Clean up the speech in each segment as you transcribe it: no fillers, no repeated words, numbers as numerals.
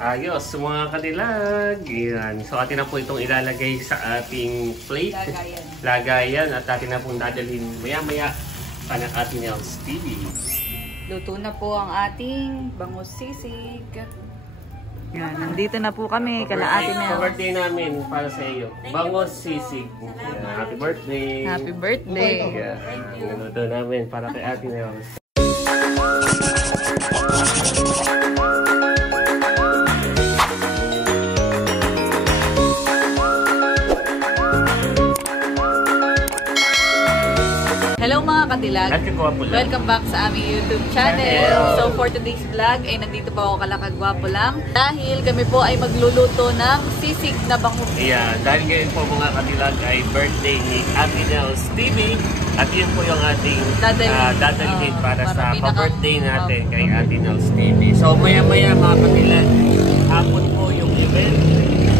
Ayos, mga kadilag. Yan. So atin na po itong ilalagay sa ating plate. Lagayan. At atin na pong dadalhin maya-maya sa ating Nels TV. Luto na po ang ating bangus sisig. Yan, nandito na po kami. Kala atin na. Birthday namin para sa iyo. Bangus sisig. Yan. Happy birthday. Happy birthday. Yan. Luto namin para kay ating Nels. Hello mga kadilag! Welcome back sa aming YouTube channel. So for today's vlog ay nandito pa ako kalakagwapo lang dahil kami po ay magluluto ng sisig na bangus. Yeah, dahil ngayon po mga kadilag ay birthday ni Ate Nels TV at yun po yung ating dadalhin para sa pa-birthday natin kay Ate Nels TV. So maya-maya mga kadilag, hapon po yung event.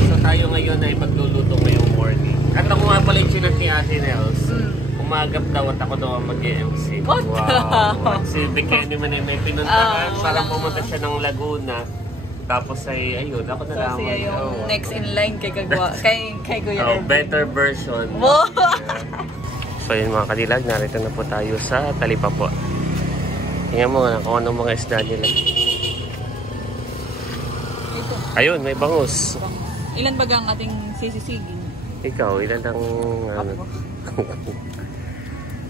So tayo ngayon ay magluluto ngayong morning. At ako nga pala yung sinat ni Ate Nels. Umagap daw at ako daw ang mag-MC. Wow! Si Bikini man ay may pinuntahan. Parang pumunta siya ng Laguna. Tapos ay, ayun, ako na lang. So siya yung next in line kay Kuya Erwin. Better version. So yun mga kadilag, narito na po tayo sa Talipa po. Tingnan mo nga kung anong mga isda nila. Ito. Ayun, may bangus. Ilan ba ang ating sisisigin? Ikaw, ilan ang... ano?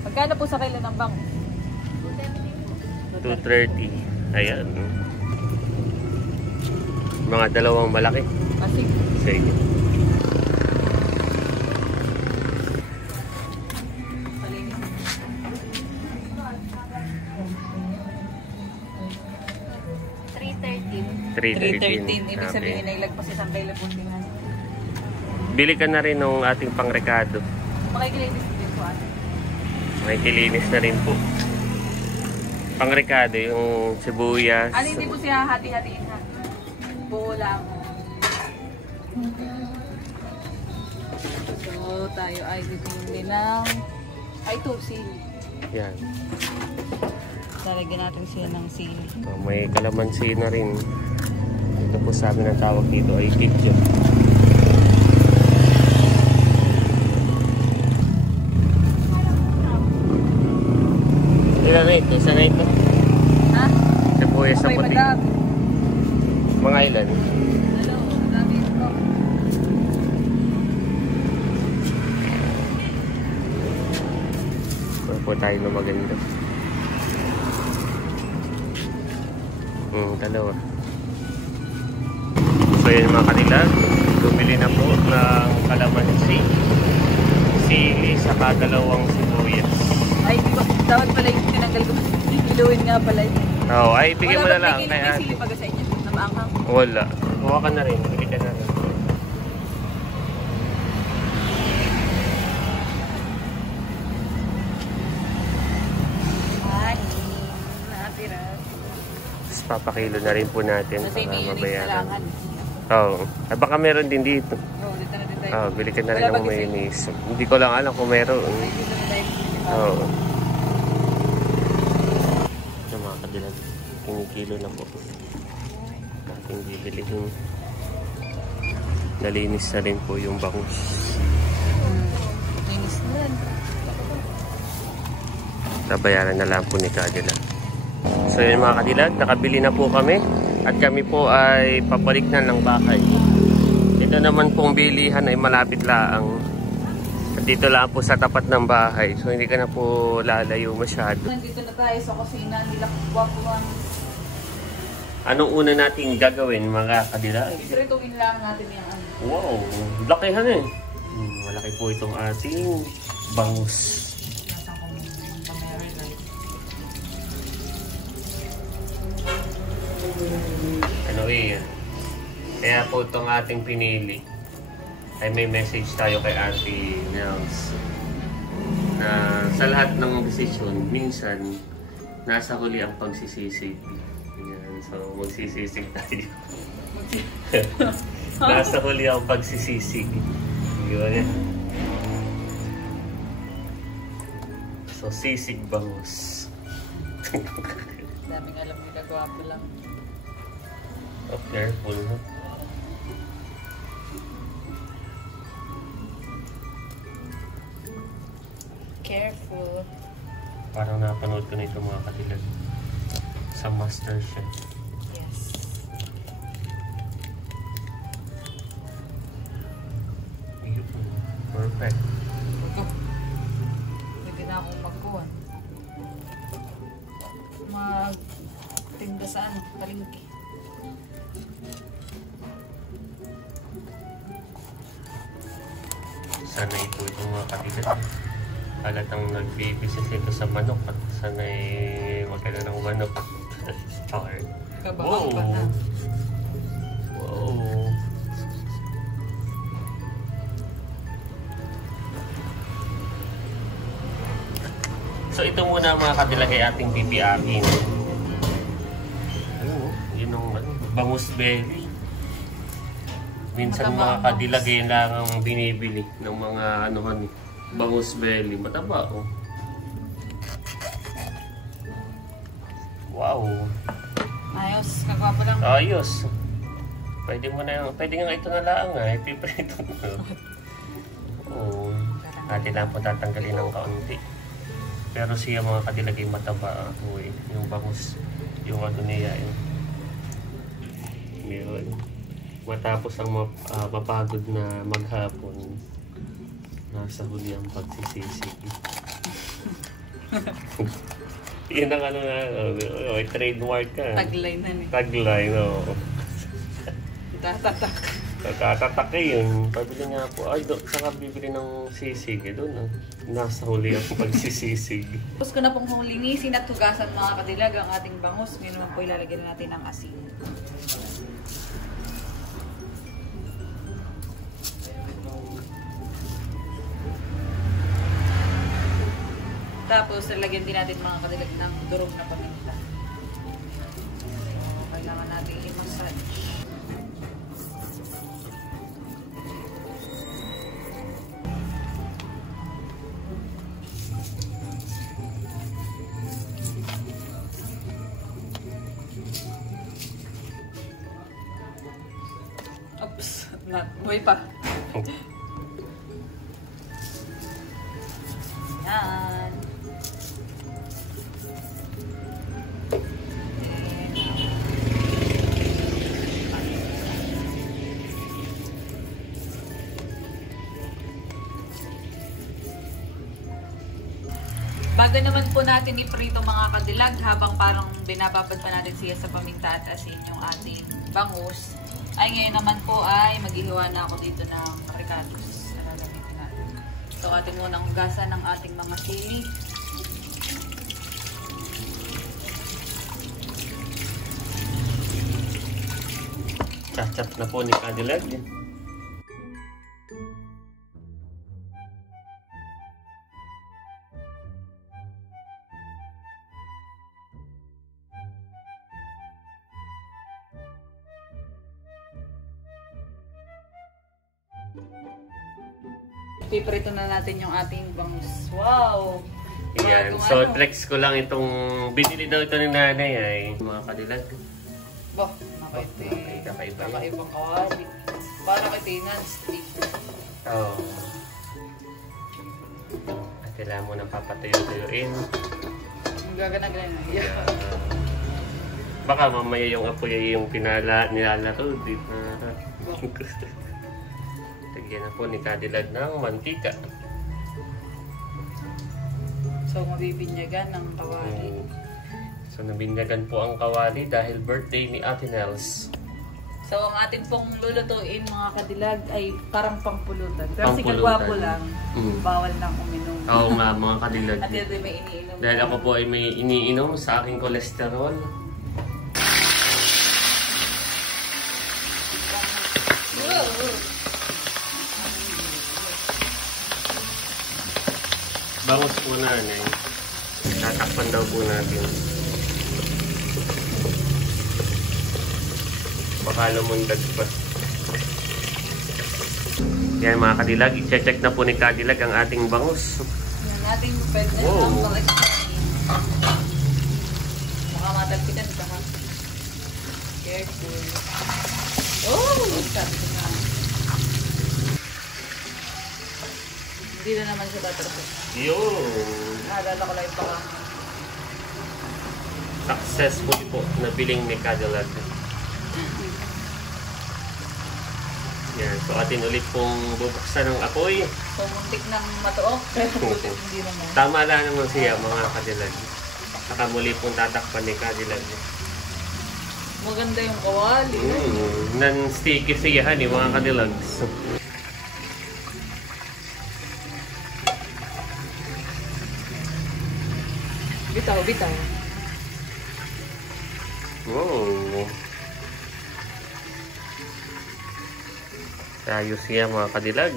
Magkano po sa kailan ng bangus? 230. Ayan. Mga dalawang malaki. Kasi. Sige. $313. Ibig sabihin na ilagpas isang kilo po tingnan. Bili ka na rin ng ating pangrekado. Makikilinis din po ate. May kilinis na rin po. Pangrekado yung sibuyas. Ano hindi po siya hati-hatiin ha? Buo lang. So tayo ay bibili ng ito sili. Yan. Lalagyan natin siya ng sili. So, may kalamansi na rin. Ito po sa amin ang tawag dito ay picture. Ilan na ito? Isa na ito? Ha? Sibuyas sa puti. Mga ilan? Dalawa. Dami ito. Kuha po tayo na maganda. Dalawa. So yun mga kanilag, bumili na po ng kalamansi, sili, saka dalawang sibuyas. Ay, di ba? Dapat pala yung tinanggal ko. Iluin nga pala yun. Oo, ay bigyan mo na lang. Wala ba sili pag sa inyo? Na maanghang? Wala. Kuha ka na rin. Bili ka na rin. Natira. Tapos papakilo na rin po natin kasi para may mabayaran. Oo. Ay, baka meron din dito. Oo, dito na din tayo. Oo, bili ka na rin ng mayonnaise. Hindi ko lang alam kung meron. Ay, dito na tayo. Oo. Ito mga kadilag. Kinikilo na po. Ating bibilihin. Nalinis na rin po yung bangus. Linis na rin. Nabayaran na lang po ni Kadilag. So yun mga kadilag, nakabili na po kami. At kami po ay papalik na ng bahay. Ito naman pong bilihan ay malapit lang. At dito lang po sa tapat ng bahay. So hindi ka na po lalayo masyado. Nandito na tayo sa kusina nila. Wapuan. Anong una nating gagawin mga kadilag? Iprituin lang natin yung ano. Wow, lakihan eh. Malaki po itong ating bangus. Ano eh, kaya po itong ating pinili ay may message tayo kay Ate Nels na sa lahat ng desisyon, minsan nasa huli ang pagsisisig. Yan, so magsisisig tayo. Nasa huli ang pagsisisig. Yun. So sisig bangus. Daming alam nila, gwapo lang. Oh, careful. Careful. Parang napanood ko na ito mga kadilag sa MasterChef. Yes. Perfect. Pwede na akong magkuhan. Magtinda sa palengke. Sana ito itong mga kadilag. Halatang nagbibisis ito sa manok at sana'y magkala ng manok. Star. Kabahang pa na. Wow. So ito muna mga kadilag ay ating pipiakin. Yun ang bangus belly. Minsan mga kadilag ay lang ang binibili ng mga anuhan eh. Bangus belly. Mataba oh. Wow. Ayos, kagwapo lang. Ayos. Pwede mo na yung, pwede nga ito na lang ha. Ipiprito mo. Oo. Natin lang po tatanggalin ng kaunti. Pero siya mga kadilag ay mataba. Uy, yung bangus. Yung ano niya yun. Yun. Matapos ang mapagod na maghapon. Nasa huli ang pagsisisig. Yun ang ano na, trademark ka. Tagline na ni. Tagline, oo. Tatatak. Tatatak yun. Pabili nga po, ay, saka bibili ng sisig. Doon, nasa huli ang pagsisisig. Tapos ko na pong linisin at hugasan mga kadilag ang ating bangus. Ngayon naman po ilalagyan natin ng asin. Tapos, lalagyan din natin mga kadilag ng durog na paminta. So, kailangan natin i-massage. Oops, buhay pa. Yan. Bago naman po natin iprito mga kadilag habang parang binababad pa natin siya sa paminta at asin yung ating bangus. Ay ngayon naman po ay maghihiwa na ako dito ng ricados. Lalagyan natin. So ating munang hugasan ng ating mga sili. Chachap na po ni kadilag. Piprito na natin yung ating bangus. Wow! Ayan. So, flex ko lang itong binili daw ito ni nanay ay mga kadilag. Bah, kakaibang kawali. Para kay Tinan, stick. Oo. At kailangan mo nang papatayo-tayoin. Ang gagana-gana. Yeah. Baka mamaya yung apoy ay yung nilalaro. Lagyan na po ni kadilag ng mantika. So, mabibinyagan ng kawali. So, nabinyagan po ang kawali dahil birthday ni Ate Nels. So, ang atin pong lulutuin mga kadilag ay parang pangpulutan. Pero si Pangpulutan. kagwapo lang, bawal nang uminom. Oo nga mga kadilag. At yun may iniinom. Dahil ako po ay may iniinom sa aking kolesterol. Bangus po na eh. Tatakpan daw po natin. Baka lumundag pa. Yan mga kadilag, i-check na po ni kadilag ang ating bangus. Yan natin pwede Wow. ang pang-explain. Baka matalpitan ka ha. careful. Oh! Sabi ko na. Hindi na naman siya tatarapos. Yun. Naalala ko lang yung paka. Successful po nabiling ni Cadillac. Yan. So atin ulit pong bubuksan ng apoy. So muntik ng matuok. Pero butit hindi naman. Tama lang naman siya mga Cadillac. Saka muli pong tatakpan ni Cadillac. Maganda yung kawali. Non-sticky siya ni mga Cadillacs. Bitaw, bitaw. Wow. Ayos siya mga Cadillac.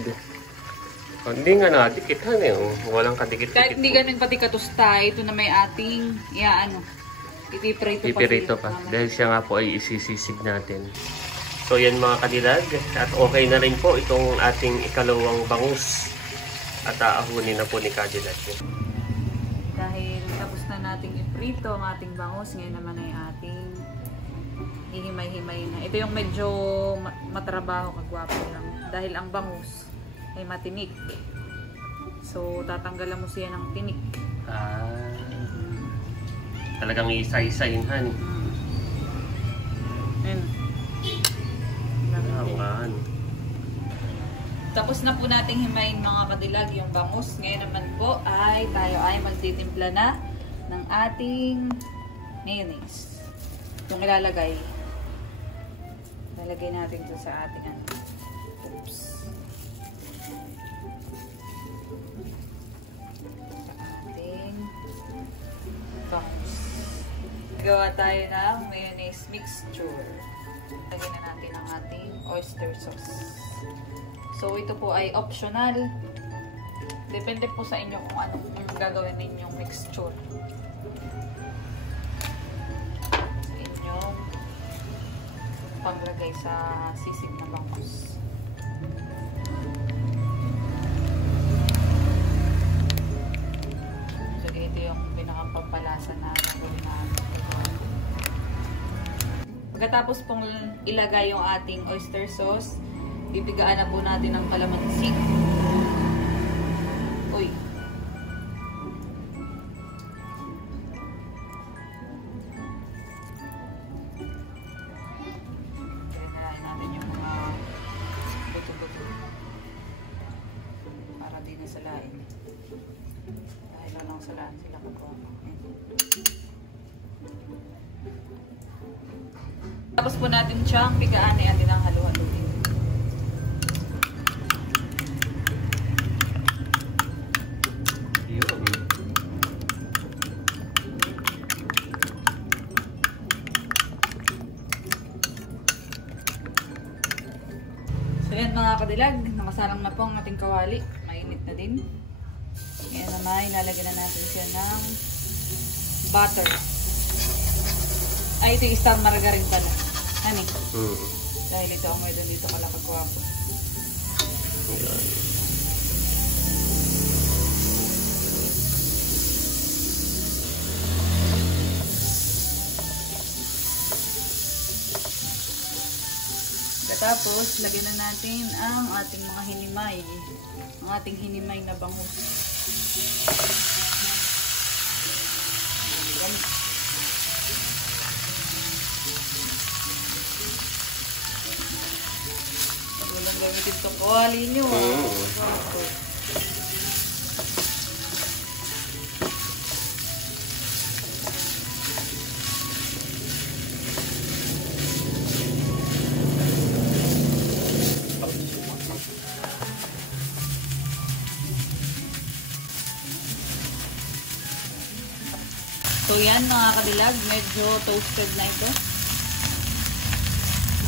Hindi nga nadikit eh. Walang kadikit-dikit. Kahit hindi ganun pati katusta, ito na may ating, ipipirito pa. Dahil siya nga po ay isisisig natin. So yan mga Cadillac. At okay na rin po itong ating ikalawang bangus. At aahunin na po ni Cadillac. Dahil tapos na nating iprito ang ating bangus, ngayon naman ay ating ihimay-himay na. Ito yung medyo matrabaho, kagwapo lang. Dahil ang bangus ay matinik. So, tatanggalan mo siya ng tinik. Talagang isa-isahin, honey. Ayan. Tapos na po nating himayin mga Cadillac yung bangus. Ngayon naman po ay tayo ay magtitimpla na ng ating mayonnaise. Itong ilalagay natin ito sa ating oops. Sa ating bangus. Gawa tayo ng mayonnaise mixture. Lagyan na natin ang ating oyster sauce. So, ito po ay optional. Depende po sa inyo kung ano yung gagawin ninyong mixture. Sa inyong panglagay sa sisig na bangus. So, ito yung pinakapampalasa na gagawin natin. Pagkatapos pong ilagay yung ating oyster sauce, bibigaan na po natin ng kalamansi. Uy. Kailangan natin yung mga buto-buto para di nasalain. Dahil lang salaan sila kagawa. Tapos po natin siyang pigaan na natin ang halo-haloin. So yan mga Cadillac, nakasalang na po ang ating kawali. Mainit na din. Ngayon naman, ilalagyan na natin siya ng butter. Ay, ito yung star margarine pala. Hani? Dahil ito ang may doon dito kalakagwapo. Tapos, lagyan na natin ang ating mga hinimay. Ang ating hinimay na bangus. Ayan. Walang gamitin itong kawali nyo. So yan mga Cadillac, medyo toasted na ito.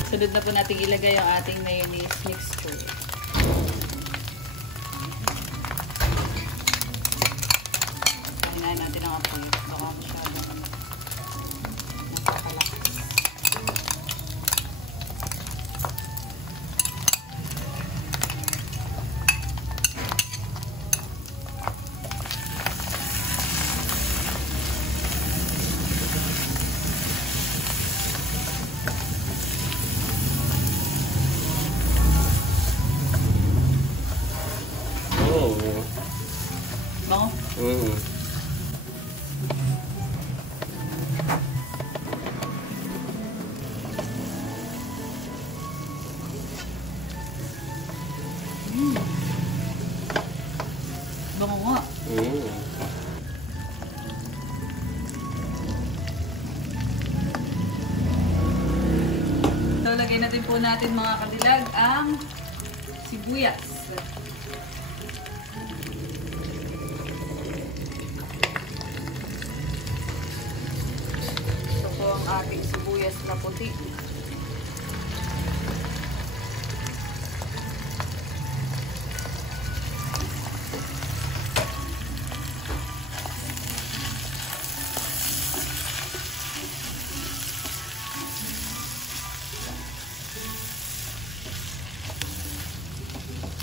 Sunod na po natin ilagay ang ating mayonnaise mixture. Hinahin natin ang apoy. Baka masyadong nakakalakas. lagay na din po natin mga kadilag ang sibuyas. Ito po ang ating sibuyas na puti.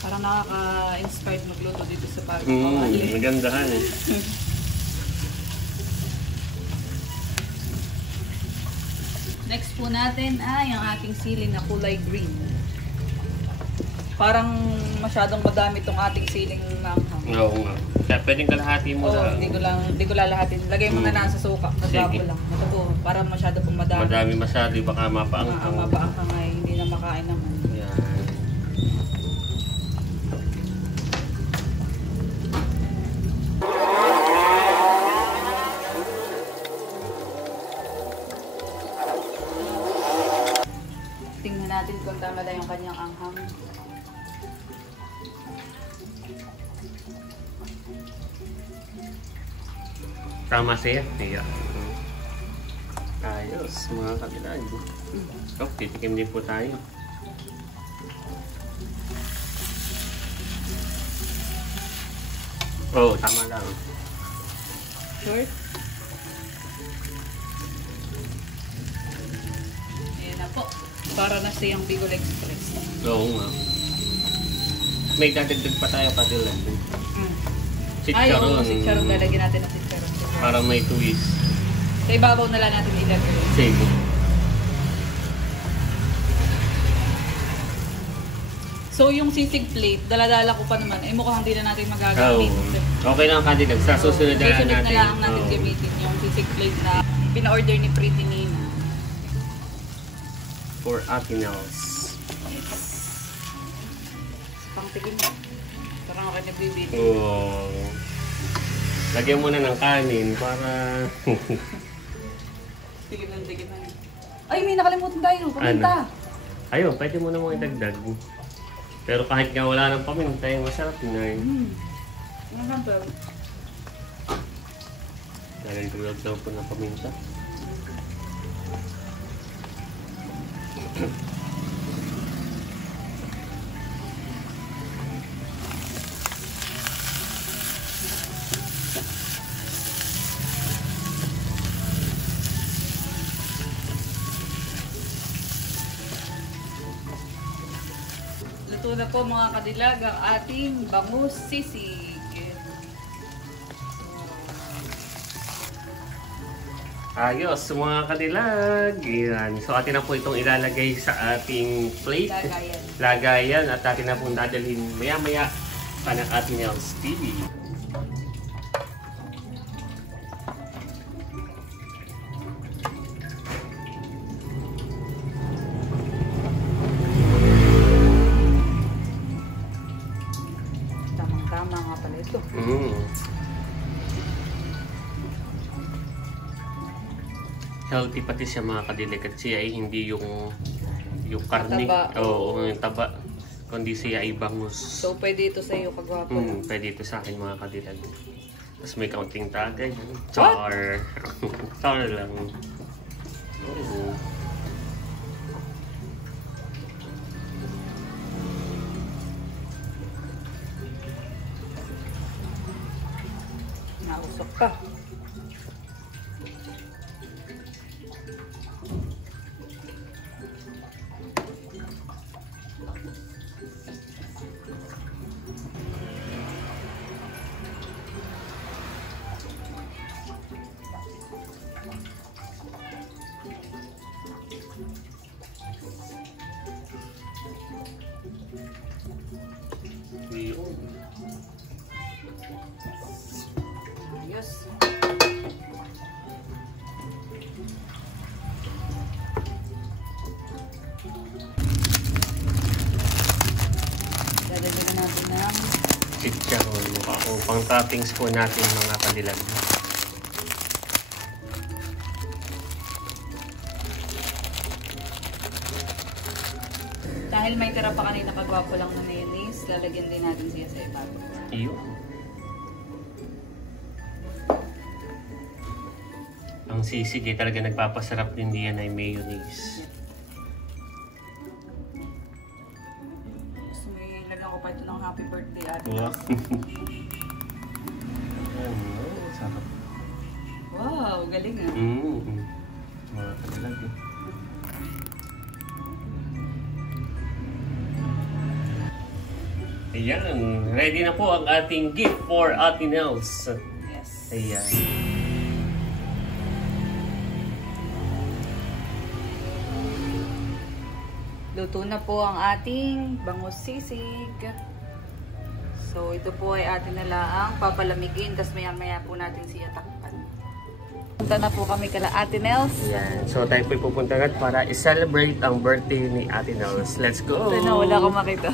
Parang nakaka-inspired magluto dito sa bagong kawali. Magandahan eh. Next po natin ay ang ating sili na kulay green. Parang masyadong madami itong ating siling manghang. Oo nga. Kaya pwedeng kalahati mo na. Hindi ko lalahatin. Lagay mo na sa suka. Nagbago lang. Ito po, parang masyado pong madami. Madami masyado, baka mapaanghang. Mapaanghang ay hindi na makain naman. Yan. Tingnan natin kung tama na yung kanyang anghang. Tama siya. Ayos, mga kadilag. So, titikim din po tayo. Oh, tama lang. Sure? Ayan na po. Para na siyang Bicol Express. Oo nga. May dadagdag pa tayo kadilag. Ay, oo, Chicharon. chicharon. Lalagyan natin ng chicharon. Parang may twist. Sa ibabaw na lang natin ilagay. Sige. So, yung sisig plate, daladala ko pa naman. Eh, mukhang hindi na natin magagamit. Okay lang kadilag. Sa susunod na lang Susunod natin. na lang natin gamitin yung sisig plate na pina-order ni Pretty Nina. For Atinels. Pangtigin mo. Parang ako nagbibili. Oh. Lagyan mo na ng kanin para... Tigil lang. Ay, may nakalimutan tayo. Paminta. Ayun, pwede mo namang idagdag. Pero kahit nga wala ng paminta, yung masarap na yun. Ano ka ba? Nalagdag daw po ng paminta. Luto na po mga kadilag ang ating bangus sisig. Ayos, mga kadilag. Yan. So atin na po itong ilalagay sa ating plate. Lagayan. At atin na pong dadalhin maya-maya pa ng Atinels TV. Tamang-tama nga pala ito. Healthy pati siya mga kadilag at siya ay hindi yung karne. Oo, yung taba. Kundi siya ay bangus. So pwede ito sa iyo kagwapo. Pwede ito sa akin mga kadilag. Tapos may kaunting tagay. Char. Char lang. Oo. Nausok pa. Ayos. Dadagdagan natin ng chicharon. Pang toppings po natin mga kadilag. Dahil may tira pa kanina kagwapo lang na mayonnaise, lalagyan din natin siya sa ibabaw. Iyo. Ang sisig eh, talaga nagpapasarap din diyan ay mayonnaise. Gusto mo ilagyan ko pa ito ng happy birthday ate. Wow. Sarap. Wow, galing ah. Mga kadilag eh. Ayan, ready na po ang ating gift for Ate Nels. Yes. Ayan. Luto na po ang ating bangus sisig. So, ito po ay atin na lang papalamigin, tapos maya-maya po natin siya takpan. Punta na po kami kala Ate Nels. Ayan. So, tayo po pupunta na para i-celebrate ang birthday ni Ate Nels. Let's go! Ito na, wala akong makita.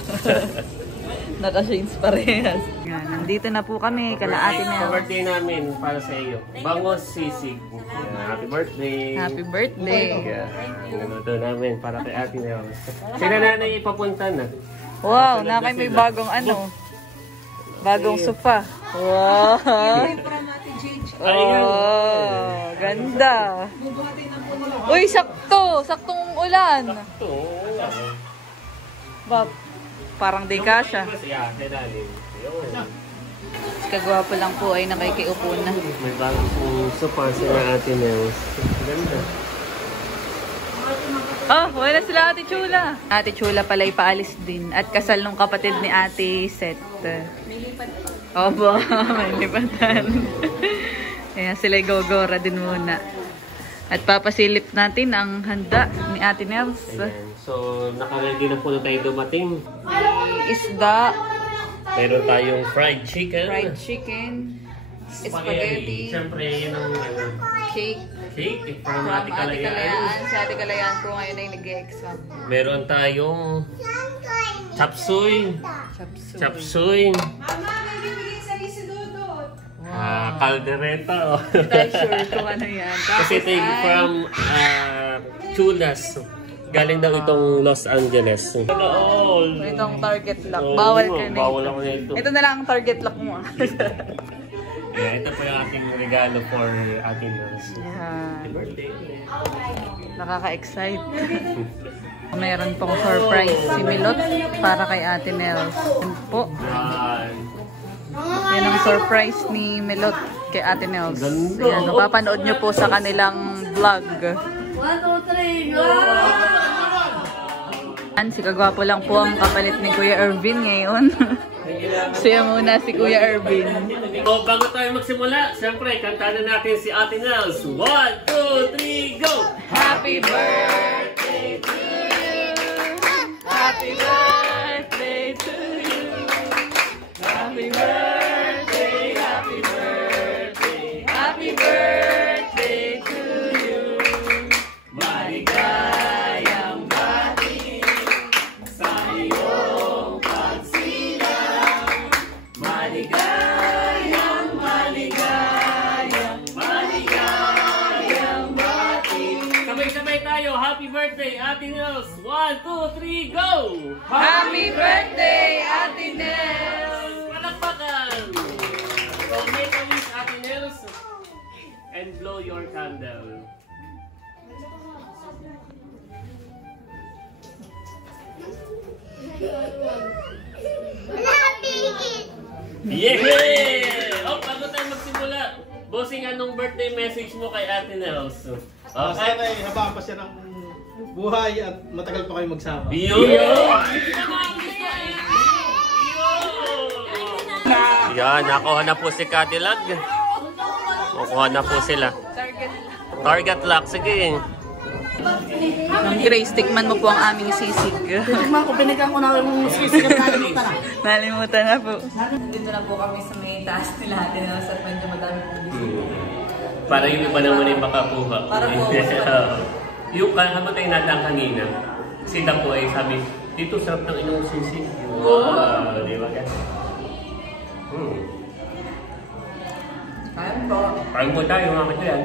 Naka-shades parehas. Yan, nandito na po kami kala Ate Nels. Birthday namin para sa iyo. Bangus sisig. Ayan, happy birthday! Happy birthday! Ayan. Nanuto namin para kay Ate Nels. Sila nanay ipapunta na. Wow, nakay may bagong ano. Bagong sofa. Wow! Oh, ganda. Uy, sakto! Saktong ulan. Sakto. Bak, parang di kasha. Yeah, dalalim. Kagwapo lang po ay nakikiupo na. May bagong sopa sila Ate Nels. Ganda. Oh, wala sila Ate Chula. Ate Chula pala'y paalis din. At kasal nung kapatid ni Ate Seth. Opo, may lipatan. Kaya sila'y gogora din muna. At papasilip natin ang handa ni Ate Nels. Ayan. So, naka-ready na po na tayo dumating. Isda, Meron tayong fried chicken. fried chicken, spaghetti, Siyempre, yun ang cake. cake from From Ate Ate Kalayaan. Kalayaan. Si Ate Kalayaan po ngayon ay nag-exam. Meron tayong chapsuy. Chapsuy. Chapsuy. Caldereta. Oh. Hindi tayo sure kung ano yan. Kasi ito yung from Chulas. Galing daw itong Los Angeles. Itong target lock. Bawal ka na. Bawal ako na ito. Ito na lang ang target lock mo. Yeah, ito po yung ating regalo for Ate Nels. Yeah. Happy birthday. Nakaka-excite. Meron pong surprise si Milot para kay Ate Nels. Yan po. Yan ang surprise ni Milot kay Ate Nels. Yan, mapapanood nyo po sa kanilang vlog. 1, 2, 3, go! Si kagwapo lang po ang kapalit ni Kuya Ervin ngayon. Siya muna si Kuya Ervin. So, bago tayo magsimula, siyempre, kantahan natin si Ate Nels. 1, 2, 3, go! Happy birthday to you! Happy birthday to you! Happy birthday, happy birthday, happy birthday to you! Maligayang bati sa iyong pagsilang. Maligayang, maligayang, maligayang bati. Sabay-sabay tayo. Happy birthday, Ate Nels. 1, 2, 3, go! Happy birthday, Ate Nels! Palakpakan! So, make a wish, Ate Nels, and blow your candle. Yeah! Oh, bago tayo magsimula, bossing, anong birthday message mo kay Ate Nels? Sana ay habang pa siya ng buhay at matagal pa kayo magsama. Yan, nakuha na po si Cadillac. Nakuha na po sila. Target lock, sige. Ang Grace, tikman mo po ang aming sisig. Tignan ko, binigyan ko na yung sisig at nalimutan na. Nalimutan na po. Dito na po kami sa may taas nila natin sa medyo madami po. Para yung iba naman ay makakuha. Para po. Yung habang tayo natang kanina, sila po ay sabi, dito sarap ng inyong sisig. Wow, di ba? Kain po. Parang po tayo mga katiyan.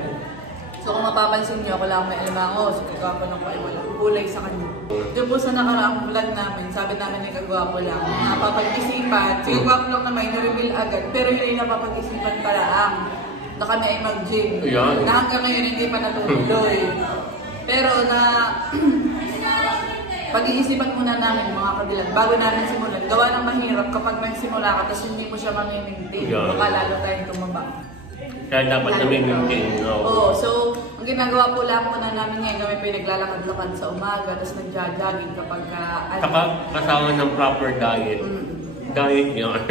So kung mapapansin niyo, ako lang may alimango. So kagwapo lang po ay walang kulay sa kanya. Doon po sa nakaraang vlog namin, sabi namin yung kagwapo lang, napapag-isipan. Si kagwapo lang naman, na-reveal agad. Pero yun yung napapag-isipan pala na kami ay mag-gym. Yan. Na hanggang ngayon hindi pa natutuloy. Pero na pag-iisipan muna namin mga kadilag, bago namin simulan. Gawa ng mahirap kapag magsimula ka, tapos hindi mo siya mamimintain. Yeah. Baka lalo tayong tumaba. Kaya dapat namin maintain. Oo, so ang ginagawa po lang muna namin ngayon, kami po yung naglalakad-lakad sa umaga, tapos nagja-jogging kapag Saka kasama ng proper diet. Diet yun.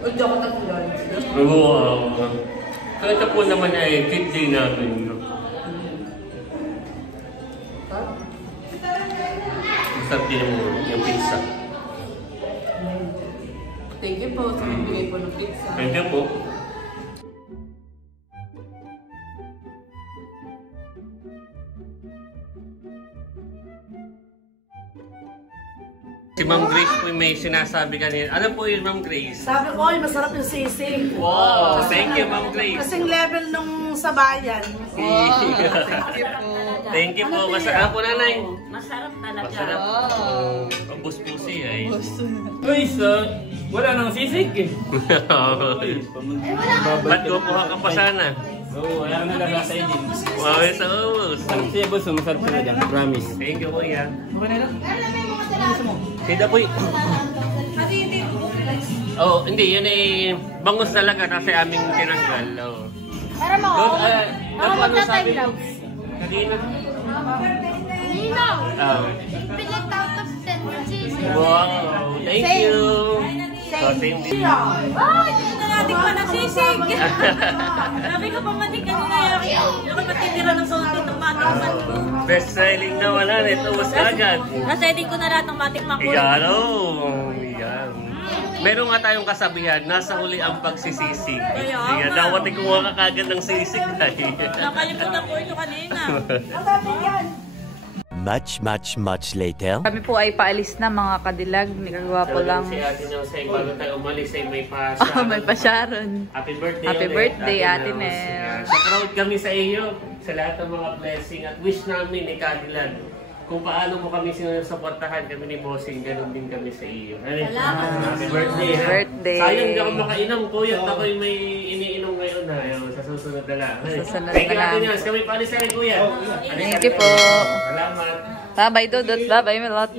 Hindi ako nag-lunch. Oo. So ito po naman ay cheat day natin. Masarap din yung pizza. Thank you po sa bibigay po ng pizza. Thank you po. Si Ma'am Grace po may sinasabi kanina. Ano po yun, Ma'am Grace? Sabi ko, ay masarap yung sisig. Wow! Thank you, Ma'am Grace. Kasing level nung sa bayan. Thank you po. Masarap po, nanay. Masarap talaga. Masarap. Ang buspusi ay. Guys, wala nang sisig eh. Ba't kukuha ka pa sana? Oo, wala nang nalasa din. Wow, sa ubus. Siya boss, masarap sila dyan. Promise. Thank you, kuya. Okay na lang? Kaya po Oh, hindi. Yun ay bangus talaga kasi aming tinanggal. Oh. Para mo. Ano sabi mo? Kanina? Nino. Oh. Pilit out of 10 yung sisig. Wow! Thank you! So, same din. Ay, hindi pa nasisig. Sabi ko pa matik kanina yung matitira ng sultan ng matikman ko. Best selling na wala. Ito was agad. Nasetting ko na lahat ng matikman ko. Iyan, oh. Iyan. Meron nga tayong kasabihan, nasa huli ang pagsisisig. Iyan, dapat ikuha ka kagad ng sisig tayo. Nakalimutan ko ito kanina. Much later. Kami po ay paalis na mga kadilag. Nagagawa lang. Si Ate Jose, bago tayo umalis ay may pasya. May pa-Sharon. Happy birthday Happy ulit, birthday, Ate Nels. Nels. Yan. Sa crowd kami sa iyo, sa lahat ng mga blessing at wish namin ni Cadillac. Kung paano mo kami sinusuportahan kami ni Bossing, ganun din kami sa iyo. Happy birthday. Happy birthday. Sayang di ako makainom, kuya. At ako'y may iniinom ngayon na. Sa susunod na lang. Susunod Thank you, na Ate lang. Nels. Kami paalis na rin, kuya. Thank you po. Salamat. Bye-bye, Dudut. Bye-bye, Milot.